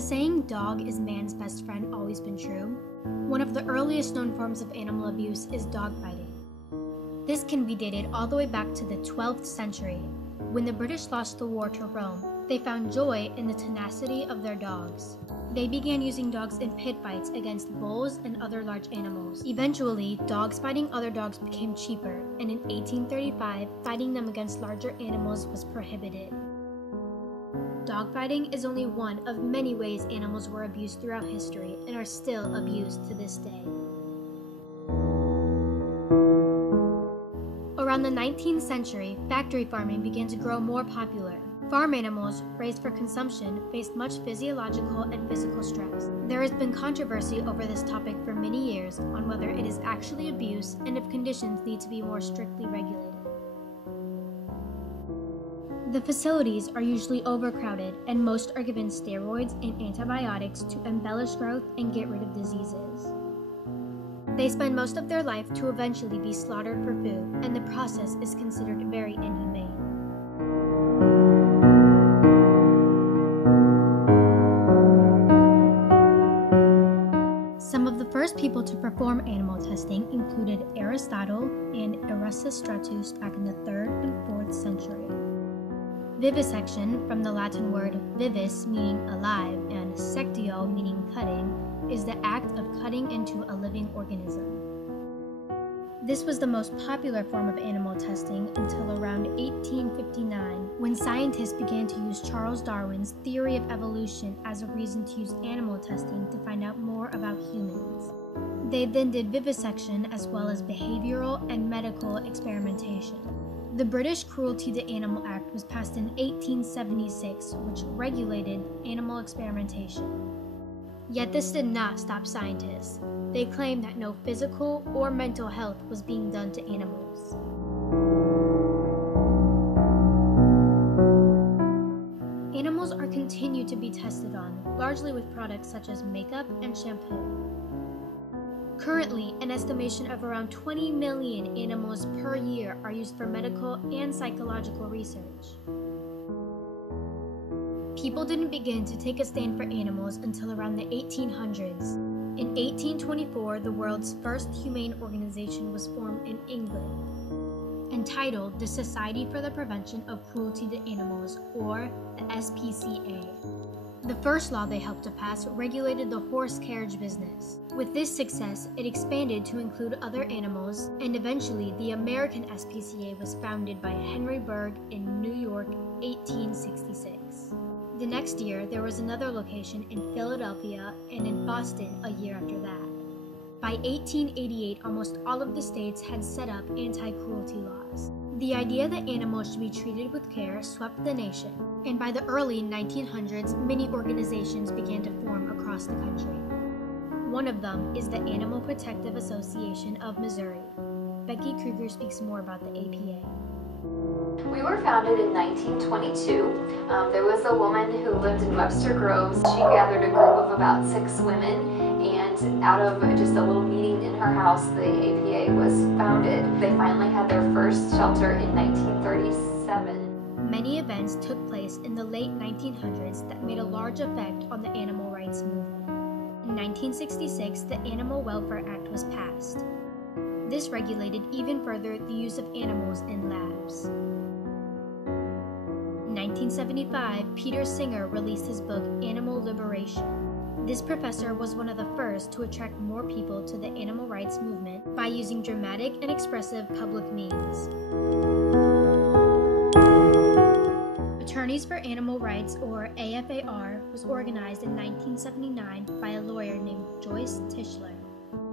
the saying, "dog is man's best friend," always been true? One of the earliest known forms of animal abuse is dogfighting. This can be dated all the way back to the 12th century. When the British lost the war to Rome, they found joy in the tenacity of their dogs. They began using dogs in pit fights against bulls and other large animals. Eventually, dogs fighting other dogs became cheaper, and in 1835, fighting them against larger animals was prohibited. Dogfighting is only one of many ways animals were abused throughout history and are still abused to this day. Around the 19th century, factory farming began to grow more popular. Farm animals, raised for consumption, faced much physiological and physical stress. There has been controversy over this topic for many years on whether it is actually abuse and if conditions need to be more strictly regulated. The facilities are usually overcrowded, and most are given steroids and antibiotics to embellish growth and get rid of diseases. They spend most of their life to eventually be slaughtered for food, and the process is considered very inhumane. Some of the first people to perform animal testing included Aristotle and Erasistratus back in the 3rd and 4th century. Vivisection, from the Latin word vivis meaning alive and sectio meaning cutting, is the act of cutting into a living organism. This was the most popular form of animal testing until around 1859, when scientists began to use Charles Darwin's theory of evolution as a reason to use animal testing to find out more about humans. They then did vivisection as well as behavioral and medical experimentation. The British Cruelty to Animal Act was passed in 1876, which regulated animal experimentation. Yet this did not stop scientists. They claimed that no physical or mental health was being done to animals. Animals are continued to be tested on, largely with products such as makeup and shampoo. Currently, an estimation of around 20 million animals per year are used for medical and psychological research. People didn't begin to take a stand for animals until around the 1800s. In 1824, the world's first humane organization was formed in England, entitled the Society for the Prevention of Cruelty to Animals, or the SPCA. The first law they helped to pass regulated the horse carriage business. With this success, it expanded to include other animals, and eventually the American SPCA was founded by Henry Bergh in New York, 1866. The next year, there was another location in Philadelphia and in Boston a year after that. By 1888, almost all of the states had set up anti-cruelty laws. The idea that animals should be treated with care swept the nation, and by the early 1900s, many organizations began to form across the country. One of them is the Animal Protective Association of Missouri. Becky Kruger speaks more about the APA. We were founded in 1922. There was a woman who lived in Webster Groves. She gathered a group of about 6 women, and out of just a little meeting in her house, the APA was founded. They finally had their first shelter in 1937. Many events took place in the late 1900s that made a large effect on the animal rights movement. In 1966, the Animal Welfare Act was passed. This regulated even further the use of animals in labs. In 1975, Peter Singer released his book, Animal Liberation. This professor was one of the first to attract more people to the animal rights movement by using dramatic and expressive public means. Attorneys for Animal Rights, or AFAR, was organized in 1979 by a lawyer named Joyce Tischler.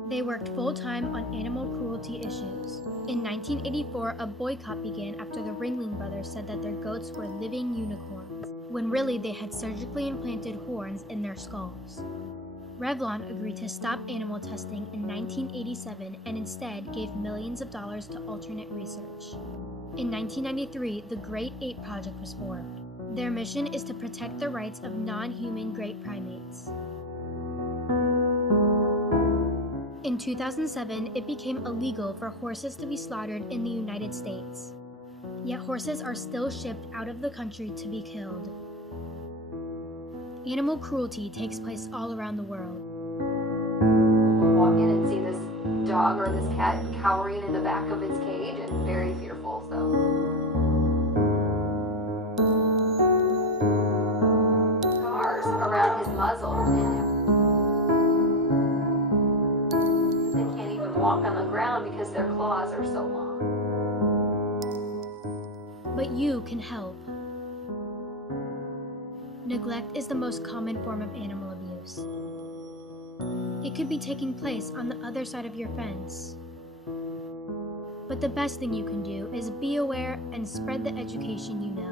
They worked full-time on animal cruelty issues. In 1984, a boycott began after the Ringling Brothers said that their goats were living unicorns, when really they had surgically implanted horns in their skulls. Revlon agreed to stop animal testing in 1987 and instead gave millions of dollars to alternate research. In 1993, the Great Ape Project was formed. Their mission is to protect the rights of non-human great primates. In 2007, it became illegal for horses to be slaughtered in the United States. Yet horses are still shipped out of the country to be killed. Animal cruelty takes place all around the world. We'll walk in and see this dog or this cat cowering in the back of its cage and very fearful. Scars around his muzzle, and they can't even walk on the ground because their claws are so long. But you can help. Neglect is the most common form of animal abuse. It could be taking place on the other side of your fence. But the best thing you can do is be aware and spread the education you know.